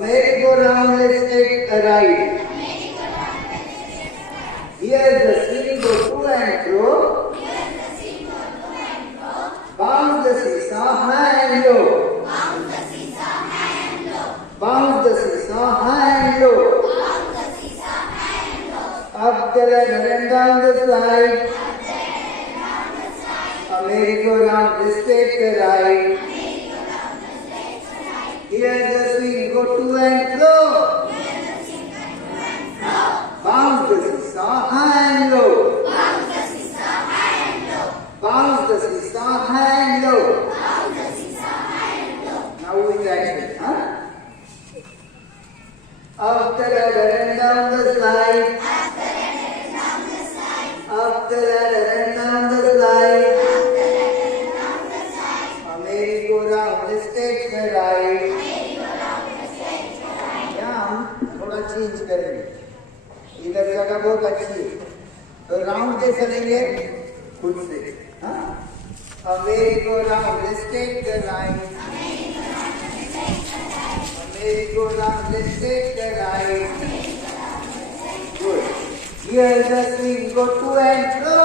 merry-go-round, let's take a ride. Here the swing go to and fro. Bounce the seesaw high and low. Bounce the seesaw high and low. Up the ladder and down the slide. A merry-go-round, let's take a ride. Here the swing go to and fro. Bounce the seesaw high and low. Bounce the seesaw high and low. Now with action, huh? Up the ladder and down the slide. Up the ladder and down the slide. A merry-go-round, let's take a ride. यहाँ हम थोड़ा change करेंगे. इधर जगह बहुत अच्छी है, तो राउंड कैसे लेंगे खुद से, हाँ? A merry-go-round, let's take the ride. A merry-go-round, let's take the ride. Good. Here the swing go to and fro.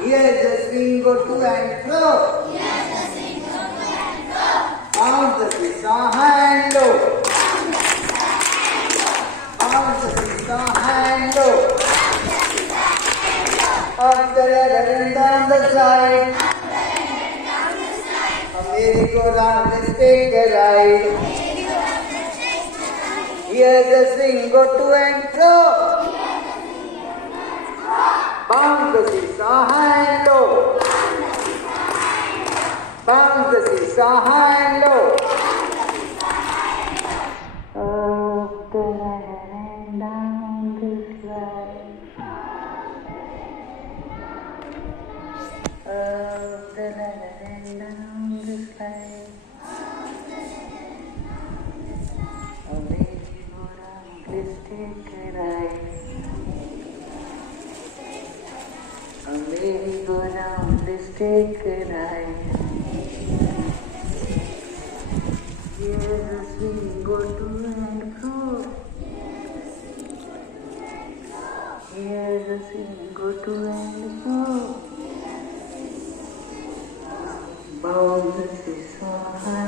Here the swing go to and fro. Bounce the seesaw high and low. Bounce the seesaw high and low. Up the ladder and down the slide. A merry-go-round, let's take a ride. Here the swing go to and fro. Bounce the seesaw high and low. Bounce the seesaw high and low. Up the ladder and down the slide. Up the ladder and down the slide. A merry-go-round, let's take a ride. A merry-go-round, let's take a ride. Here the swing go to and fro. Here the swing go to and fro. Bounce the seesaw high